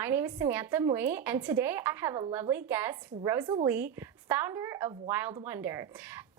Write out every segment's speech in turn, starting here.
My name is Samantha Mui, and today I have a lovely guest, Rosa Li, founder of Wildwonder.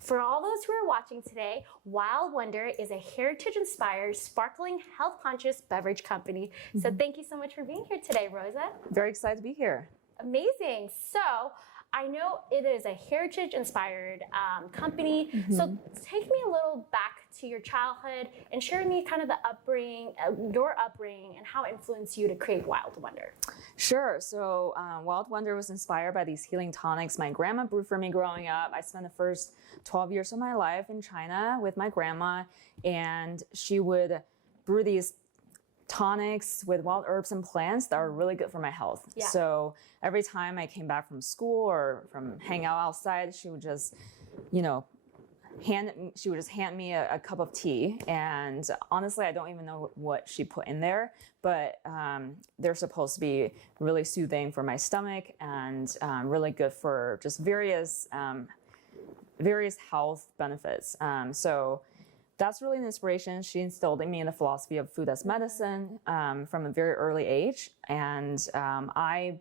For all those who are watching today, Wildwonder is a heritage-inspired, sparkling, health-conscious beverage company. So thank you so much for being here today, Rosa. Very excited to be here. Amazing. So I know it is a heritage-inspired company. So take me a little back to your childhood and share with me kind of the upbringing, your upbringing, and how it influenced you to create Wildwonder. Sure. So Wildwonder was inspired by these healing tonics my grandma brewed for me growing up. I spent the first 12 years of my life in China with my grandma, and she would brew these tonics with wild herbs and plants that are really good for my health. Yeah. So every time I came back from school or from hanging out outside, she would just, hand me a cup of tea. And honestly, I don't even know what she put in there, but they're supposed to be really soothing for my stomach and really good for just various health benefits. So that's really an inspiration. She instilled in me the philosophy of food as medicine from a very early age. And I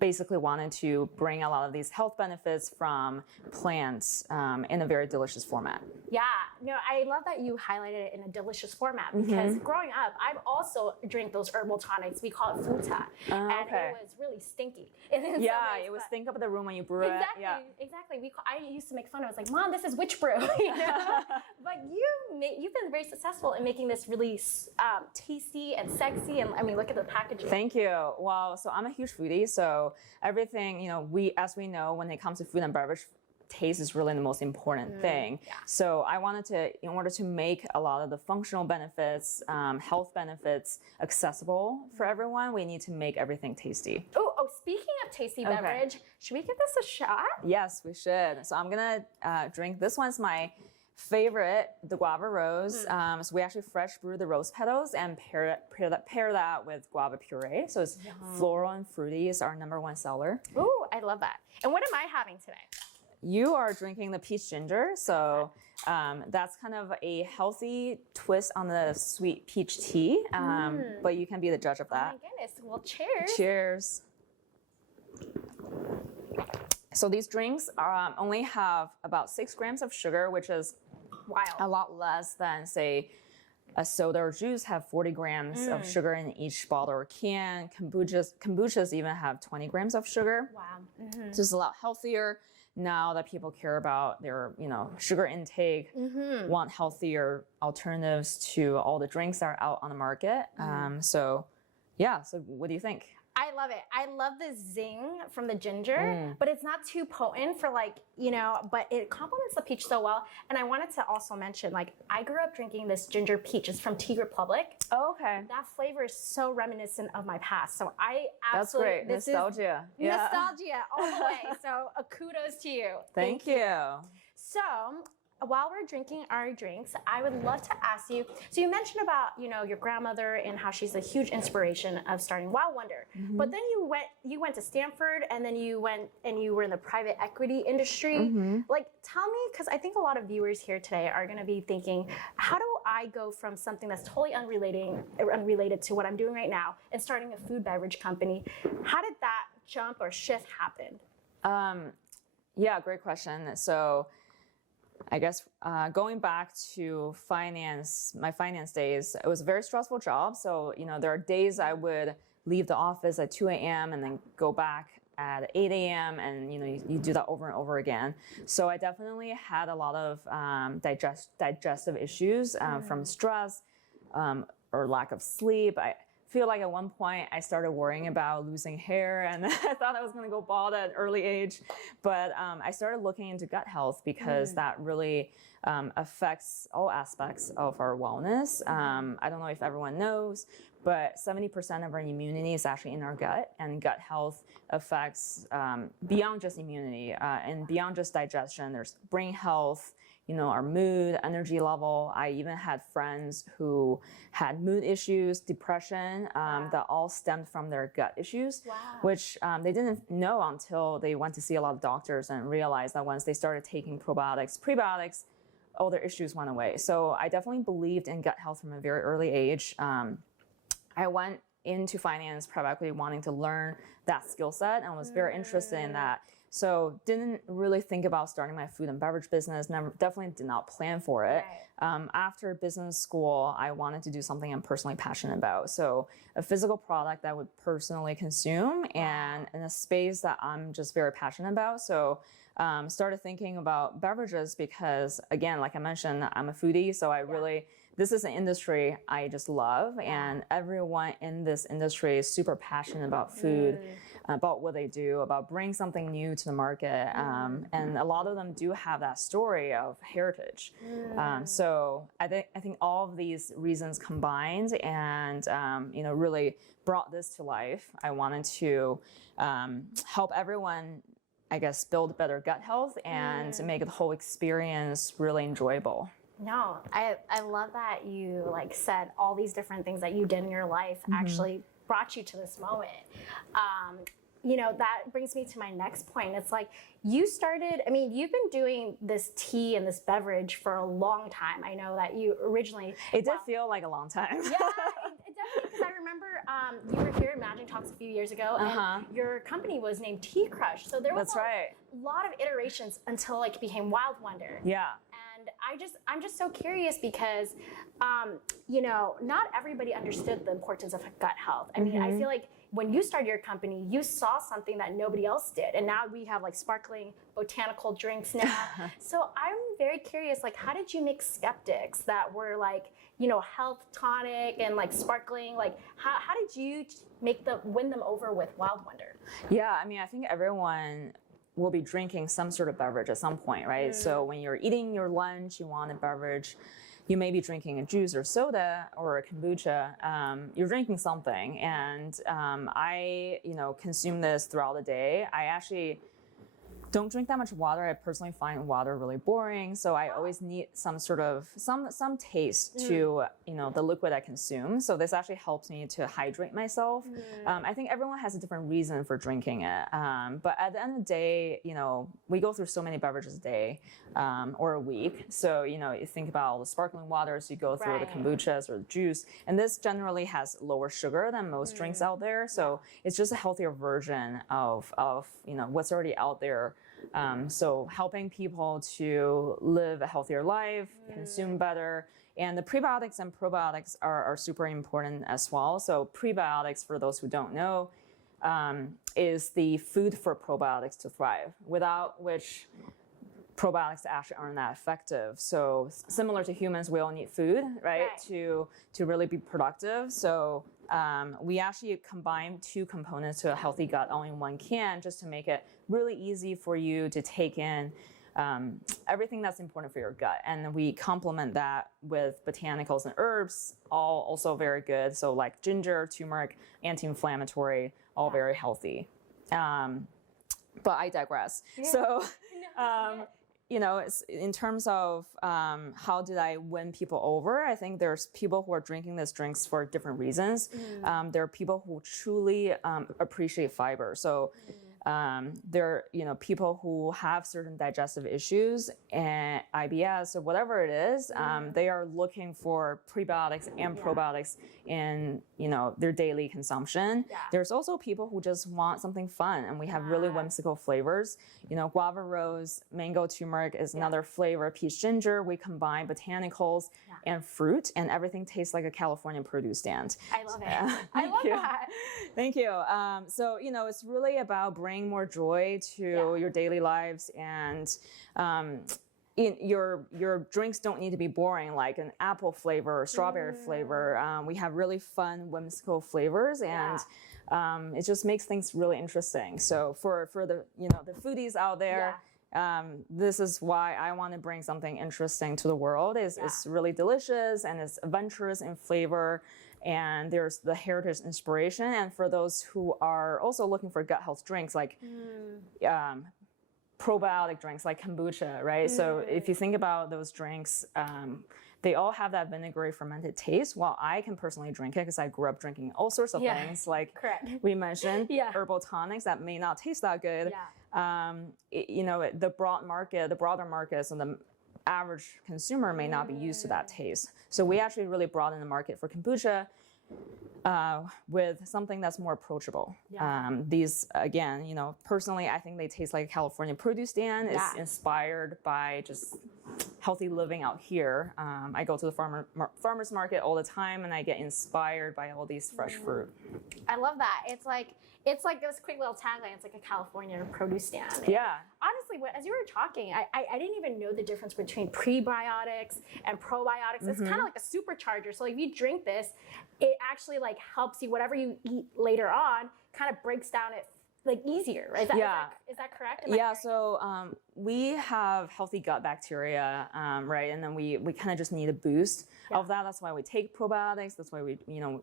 basically wanted to bring a lot of these health benefits from plants in a very delicious format. Yeah, no, I love that you highlighted it in a delicious format because growing up, I've also drank those herbal tonics. We call it futa, and it was really stinky. Yeah, it would stink up the room when you brew it. Yeah. Exactly. I used to make fun. I was like, "Mom, this is witch brew," But you've been very successful in making this really tasty and sexy. And I mean, look at the packaging. Thank you. Well, so I'm a huge foodie, so everything, as we know, when it comes to food and beverage, taste is really the most important thing. Yeah. So I wanted to, in order to make a lot of the functional benefits, health benefits accessible for everyone, we need to make everything tasty. Oh, speaking of tasty beverage, should we give this a shot? Yes, we should. So I'm gonna drink, this one's my favorite, the guava rose. So we actually fresh brew the rose petals and pair that with guava puree. So it's floral and fruity is our #1 seller. Ooh, I love that. And what am I having today? You are drinking the peach ginger. So that's kind of a healthy twist on the sweet peach tea. But you can be the judge of that. Oh my goodness. Well, cheers. Cheers. So these drinks only have about 6 grams of sugar, which is a lot less than, say, a soda or juice have 40 grams of sugar in each bottle or can. Kombuchas even have 20 grams of sugar. Wow. So it's a lot healthier now that people care about their, sugar intake, want healthier alternatives to all the drinks that are out on the market. So what do you think? I love it. I love the zing from the ginger, but it's not too potent for but it complements the peach so well. And I wanted to also mention, I grew up drinking this ginger peach. It's from Tea Republic. Oh, okay. That flavor is so reminiscent of my past. So I absolutely... That's great. Nostalgia. Nostalgia all the way. So kudos to you. Thank you. So while we're drinking our drinks, I would love to ask you, so you mentioned about, your grandmother and how she's a huge inspiration of starting Wildwonder. But then you went to Stanford, and then you were in the private equity industry. Tell me, because I think a lot of viewers here today are going to be thinking, how do I go from something that's totally unrelated to what I'm doing right now and starting a food beverage company? How did that jump or shift happen? Yeah, great question. So I guess going back to my finance days, it was a very stressful job. So, there are days I would leave the office at 2 a.m. and then go back at 8 a.m. and, you do that over and over again. So I definitely had a lot of digestive issues from stress or lack of sleep. I feel like at one point I started worrying about losing hair, and I thought I was going to go bald at an early age. But I started looking into gut health because that really affects all aspects of our wellness. I don't know if everyone knows, but 70% of our immunity is actually in our gut, and gut health affects beyond just immunity and beyond just digestion. There's brain health, our mood, energy level. I even had friends who had mood issues, depression, that all stemmed from their gut issues, which they didn't know until they went to see a lot of doctors and realized that once they started taking probiotics, prebiotics, all their issues went away. So I definitely believed in gut health from a very early age. I went into finance, private equity, wanting to learn that skill set, and was very interested in that. So didn't really think about starting my food and beverage business. Never, definitely did not plan for it. After business school, I wanted to do something I'm personally passionate about. So a physical product that I would personally consume, and in a space that I'm just very passionate about. So started thinking about beverages because, again, like I mentioned, I'm a foodie. So I really, this is an industry I just love, and everyone in this industry is super passionate about food, about what they do, about bringing something new to the market. And a lot of them do have that story of heritage. So I think all of these reasons combined and, really brought this to life. I wanted to help everyone, I guess, build better gut health and make the whole experience really enjoyable. No, I love that you like said all these different things that you did in your life actually brought you to this moment. That brings me to my next point. It's like you started, you've been doing this tea and this beverage for a long time. I know that you originally... It did feel like a long time. Yeah, it definitely, because I remember you were here at Imagine Talks a few years ago, and your company was named Tea Crush. So there was a lot of iterations until it became Wildwonder. Yeah. And I'm just so curious because, not everybody understood the importance of gut health. I mean, I feel like when you started your company, you saw something that nobody else did. And now we have like sparkling botanical drinks now. So I'm very curious, like, how did you make skeptics that were like, health tonic and like sparkling? Like, how did you win them over with Wildwonder? Yeah, I think everyone will be drinking some sort of beverage at some point, right? So when you're eating your lunch, you want a beverage. You may be drinking a juice or soda or a kombucha. You're drinking something, and I, consume this throughout the day. I actually don't drink that much water. I personally find water really boring, so I always need some sort of some taste to the liquid I consume. So this actually helps me to hydrate myself. I think everyone has a different reason for drinking it, but at the end of the day, we go through so many beverages a day or a week. So you think about all the sparkling waters, you go through the kombuchas or the juice, and this generally has lower sugar than most drinks out there. So it's just a healthier version of what's already out there. So helping people to live a healthier life, consume better. And the prebiotics and probiotics are super important as well. So prebiotics, for those who don't know, is the food for probiotics to thrive, without which probiotics actually aren't that effective. So similar to humans, we all need food, right? To really be productive. So we actually combine two components to a healthy gut all in one can, just to make it really easy for you to take in everything that's important for your gut. And we complement that with botanicals and herbs, all also very good. So like ginger, turmeric, anti-inflammatory, all very healthy. But I digress. So, in terms of how did I win people over, I think there's people who are drinking these drinks for different reasons. There are people who truly appreciate fiber. So there are people who have certain digestive issues and IBS or whatever it is. They are looking for prebiotics and probiotics in their daily consumption. There's also people who just want something fun, and we have really whimsical flavors. Guava rose, mango turmeric is another flavor. Peach ginger. We combine botanicals and fruit, and everything tastes like a California produce stand. I love it. I love that. Thank you. So it's really about bringing more joy to your daily lives, and your drinks don't need to be boring, like an apple flavor or strawberry flavor. We have really fun, whimsical flavors, and it just makes things really interesting. So for the the foodies out there, this is why I want to bring something interesting to the world. It's really delicious, and it's adventurous in flavor, and there's the heritage inspiration. And for those who are also looking for gut health drinks, like probiotic drinks like kombucha, right? So if you think about those drinks, they all have that vinegary fermented taste. While I can personally drink it because I grew up drinking all sorts of things, like we mentioned, herbal tonics that may not taste that good. The broader markets and the average consumer may not be used to that taste. So we actually really broadened the market for kombucha. with something that's more approachable. Yeah. These, again, personally, I think they taste like a California produce stand. It's Yeah. inspired by just healthy living out here. I go to the farmer's market all the time, and I get inspired by all these fresh fruit. I love that. It's like this quick little tagline. It's like a California produce stand. Yeah. Honestly, as you were talking, I didn't even know the difference between prebiotics and probiotics. It's kind of like a supercharger. So if you drink this, it actually like helps you, whatever you eat later on, kind of breaks down it like easier, right? Is that correct? Yeah, so we have healthy gut bacteria, right? And then we kind of just need a boost of that. That's why we take probiotics. That's why we,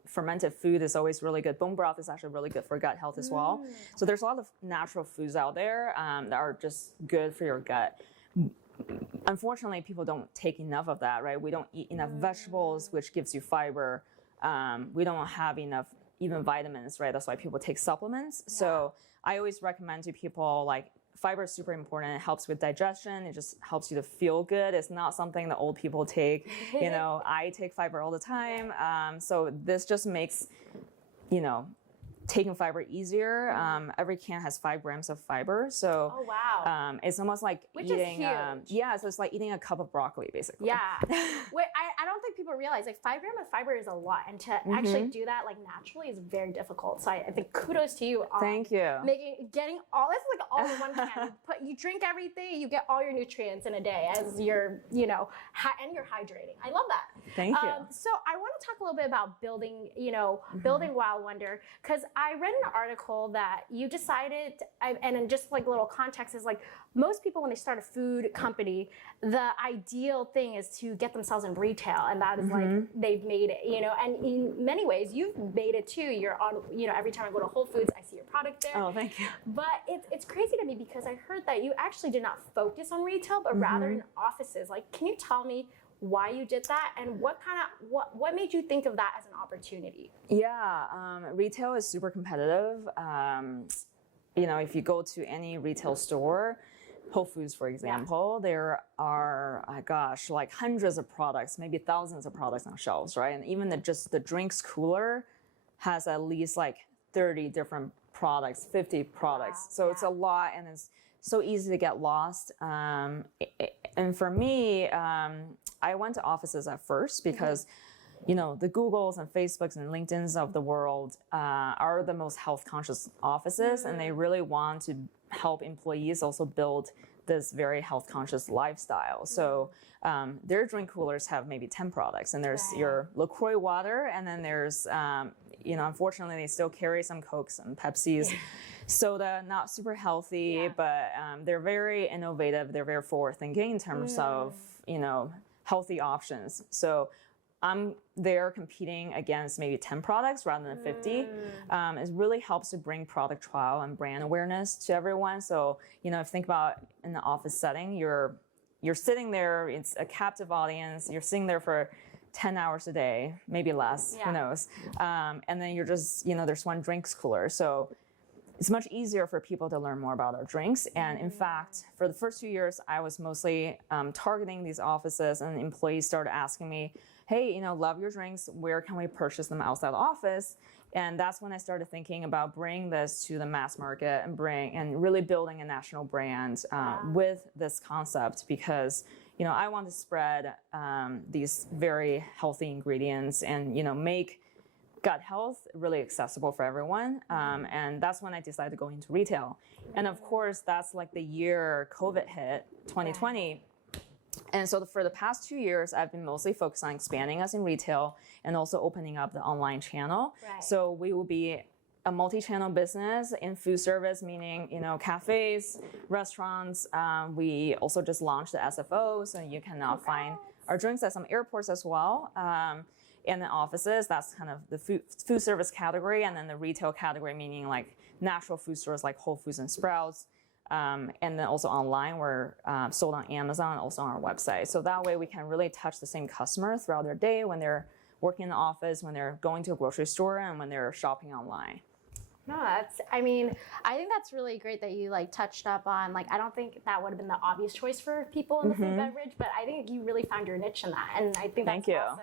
fermented food is always really good. Bone broth is actually really good for gut health as well. So there's a lot of natural foods out there that are just good for your gut. Unfortunately, people don't take enough of that, right? We don't eat enough vegetables, which gives you fiber. We don't have enough even vitamins, right? That's why people take supplements. Yeah. So I always recommend to people, like, fiber is super important. It helps with digestion. It just helps you to feel good. It's not something that old people take. I take fiber all the time. So this just makes, taking fiber easier. Every can has 5 grams of fiber. So oh, wow. It's almost like which eating, is huge. So it's like eating a cup of broccoli, basically. Yeah. Wait, I don't think people realize like 5 grams of fiber is a lot. And to actually do that like naturally is very difficult. So I think kudos to you. Thank you. Getting all, it's like all in one can. You drink everything, you get all your nutrients in a day as you're, and you're hydrating. I love that. Thank you. So I want to talk a little bit about building, building Wildwonder, because I read an article that you decided, and in just like little context, is like most people when they start a food company, the ideal thing is to get themselves in retail, and that is like they've made it, and in many ways you've made it too. You're on, every time I go to Whole Foods, I see your product there. Oh, thank you. But it's crazy to me because I heard that you actually did not focus on retail, but rather in offices. Like, can you tell me why you did that, and what made you think of that as an opportunity? Yeah, retail is super competitive. If you go to any retail store, Whole Foods, for example, there are, like hundreds of products, maybe thousands of products on shelves, right? And even the drinks cooler has at least like 30 different products, 50 products. So it's a lot, and it's so easy to get lost. And for me, I went to offices at first because, the Googles and Facebooks and LinkedIn's of the world are the most health conscious offices, and they really want to help employees also build this very health conscious lifestyle. So their drink coolers have maybe 10 products, and there's your LaCroix water, and then there's, unfortunately they still carry some Cokes and Pepsis. Soda, not super healthy, but they're very innovative. They're very forward thinking in terms of, healthy options. So I'm there competing against maybe 10 products rather than 50. It really helps to bring product trial and brand awareness to everyone. So, if you think about in the office setting, you're sitting there, it's a captive audience, you're sitting there for 10 hours a day, maybe less, who knows. And then you're just, there's one drinks cooler. So it's much easier for people to learn more about our drinks. And in fact, for the first 2 years, I was mostly targeting these offices, and employees started asking me, hey, love your drinks. Where can we purchase them outside the office? And that's when I started thinking about bringing this to the mass market and really building a national brand with this concept, because, I want to spread these very healthy ingredients and, make gut health really accessible for everyone. And that's when I decided to go into retail. And of course, that's like the year COVID hit, 2020. And so for the past 2 years, I've been mostly focused on expanding us in retail and also opening up the online channel. So we will be a multi-channel business in food service, meaning, cafes, restaurants. We also just launched the SFO, so you can now find our drinks at some airports as well. And the offices, that's kind of the food service category, and then the retail category, meaning like natural food stores like Whole Foods and Sprouts. And then also online, we're sold on Amazon, also on our website. So that way we can really touch the same customer throughout their day when they're working in the office, when they're going to a grocery store, and when they're shopping online. No, I think that's really great that you touched up on, I don't think that would have been the obvious choice for people in the food beverage, but I think you really found your niche in that. And I think that's awesome.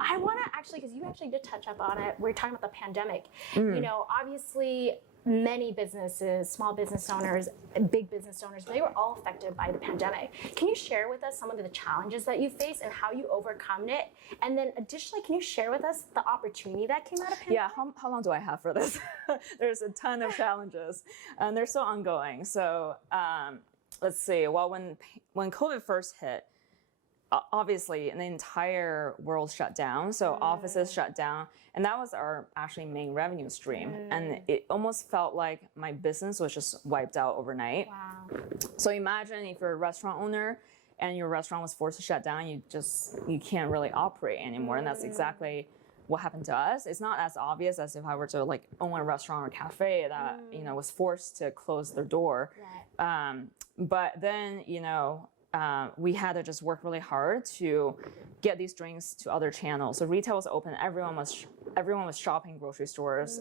I want to actually, because you actually did touch up on it, we're talking about the pandemic. You know, obviously, many businesses, small business owners, big business owners, they were all affected by the pandemic. Can you share with us some of the challenges that you faced and how you overcome it? And then additionally, can you share with us the opportunity that came out of pandemic? Yeah, how long do I have for this? There's a ton of challenges, and they're still ongoing. So let's see. Well, when COVID first hit, obviously the entire world shut down, so offices shut down, and that was our actually main revenue stream. And it almost felt like my business was just wiped out overnight. Wow. So imagine if you're a restaurant owner and your restaurant was forced to shut down, you can't really operate anymore. And that's exactly what happened to us. It's not as obvious as if I were to like own a restaurant or cafe that was forced to close their door. Right. But then we had to just work really hard to get these drinks to other channels. So retail was open, everyone was shopping grocery stores.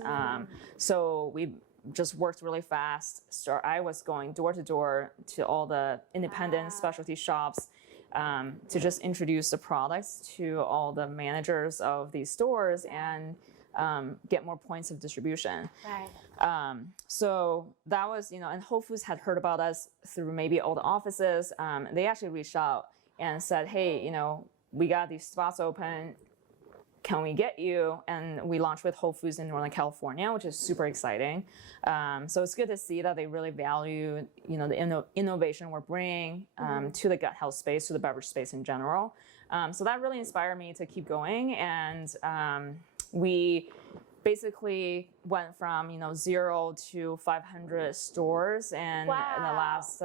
So we just worked really fast. So I was going door to door to all the independent specialty shops to just introduce the products to all the managers of these stores and get more points of distribution. Right. So that was, and Whole Foods had heard about us through maybe all the offices. They actually reached out and said, hey, we got these spots open. Can we get you? And we launched with Whole Foods in Northern California, which is super exciting. So it's good to see that they really value, the innovation we're bringing to the gut health space, to the beverage space in general. So that really inspired me to keep going. And we basically went from 0 to 500 stores in the last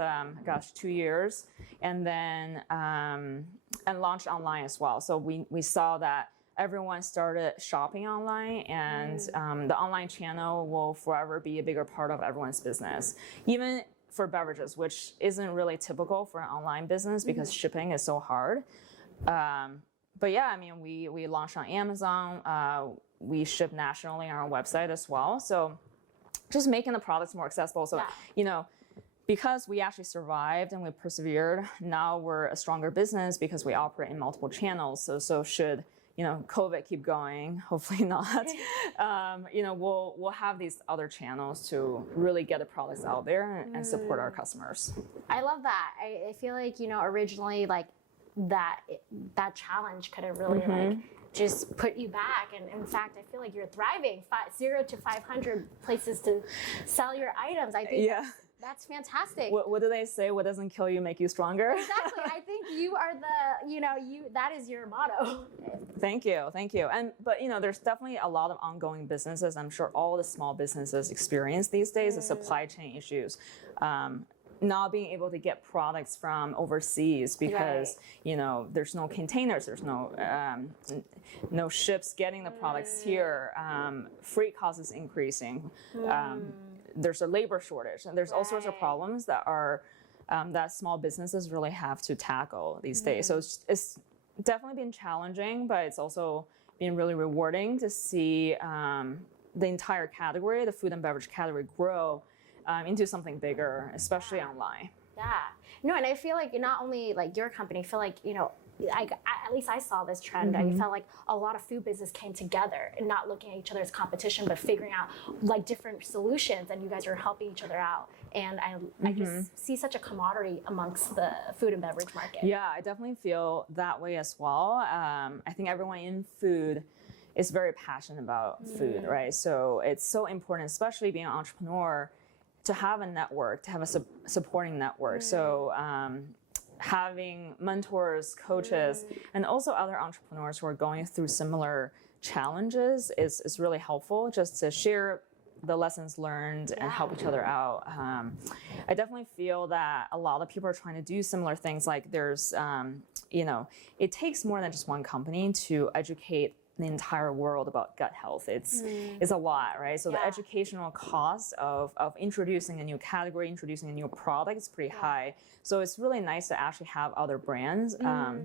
2 years, and then and launched online as well. So we saw that everyone started shopping online, and the online channel will forever be a bigger part of everyone's business, even for beverages, which isn't really typical for an online business because shipping is so hard. But yeah, we launched on Amazon. We ship nationally on our website as well. So just making the products more accessible. So, because we actually survived and we persevered, now we're a stronger business because we operate in multiple channels. So should, COVID keep going, hopefully not, we'll have these other channels to really get the products out there and support our customers. I love that. I feel like, originally like that challenge could have really just put you back. And in fact, I feel like you're thriving. 0 to 500 places to sell your items. I think that's fantastic. What do they say? What doesn't kill you make you stronger? Exactly. I think you are that is your motto. Thank you. But there's definitely a lot of ongoing businesses. I'm sure all the small businesses experience these days the supply chain issues. Not being able to get products from overseas because there's no containers, there's no ships getting the products here. Freight costs is increasing. There's a labor shortage, and there's all sorts of problems that are that small businesses really have to tackle these days. So it's definitely been challenging, but it's also been really rewarding to see the entire category, the food and beverage category, grow into something bigger, especially online. Yeah. No, and I feel like not only like your company, I feel like, at least I saw this trend. I felt like a lot of food business came together and not looking at each other as competition, but figuring out like different solutions, and you guys are helping each other out. And I just see such a camaraderie amongst the food and beverage market. Yeah, I definitely feel that way as well. I think everyone in food is very passionate about food, right? So it's so important, especially being an entrepreneur, to have a network, to have a supporting network. So having mentors, coaches, and also other entrepreneurs who are going through similar challenges is really helpful, just to share the lessons learned and help each other out. I definitely feel that a lot of people are trying to do similar things. Like there's, it takes more than just one company to educate the entire world about gut health. It's a lot, right? So the educational cost of introducing a new category, introducing a new product is pretty high. So it's really nice to actually have other brands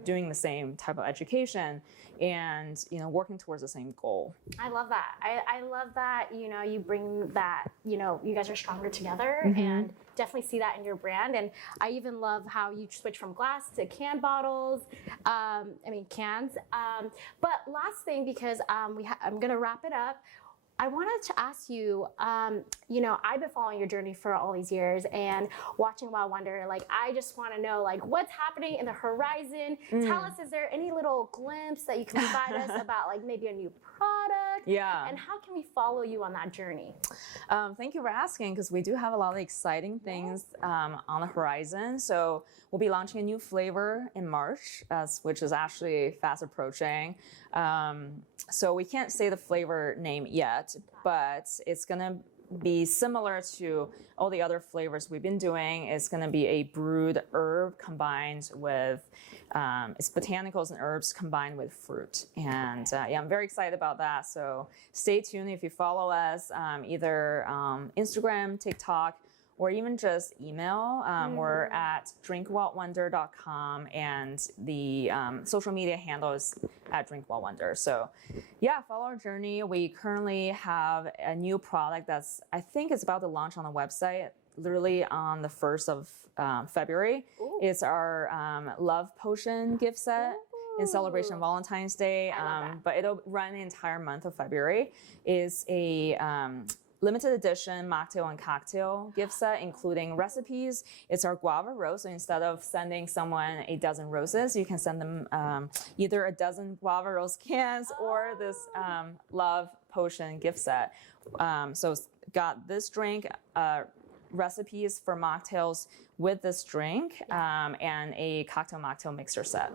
doing the same type of education and working towards the same goal. I love that. I love that you bring that you guys are stronger together, and definitely see that in your brand. And I even love how you switch from glass to can bottles. Cans. But last thing, because I'm gonna wrap it up. I wanted to ask you, I've been following your journey for all these years and watching Wildwonder. Like, I just want to know, like, what's happening in the horizon. Tell us, is there any little glimpse that you can provide us about, like, maybe a new product? Yeah. And how can we follow you on that journey? Thank you for asking, because we do have a lot of exciting things on the horizon. So we'll be launching a new flavor in March, which is actually fast approaching. So we can't say the flavor name yet, but it's going to be similar to all the other flavors we've been doing. It's going to be a brewed herb combined with, it's botanicals and herbs combined with fruit. And I'm very excited about that. So stay tuned if you follow us, either Instagram, TikTok, or even just email. We're at drinkwildwonder.com, and the social media handle is at drinkwildwonder. So follow our journey. We currently have a new product I think it's about to launch on the website literally on the 1st of February. Ooh. It's our love potion gift set in celebration of Valentine's Day, but it'll run the entire month of February. It's a limited edition mocktail and cocktail gift set, including recipes. It's our guava rose. So instead of sending someone a dozen roses, you can send them either a dozen guava rose cans or this love potion gift set. So it's got this drink, recipes for mocktails with this drink, and a cocktail mocktail mixer set.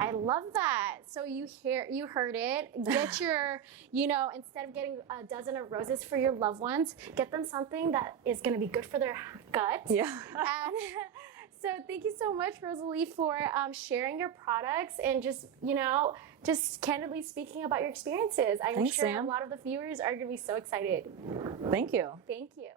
I love that. So you heard it. Get your, instead of getting a dozen of roses for your loved ones, get them something that is going to be good for their gut. Yeah. And so thank you so much, Rosa Li, for sharing your products and just candidly speaking about your experiences. I'm Thanks, sure Sam. a lot of the viewers are going to be so excited. Thank you. Thank you.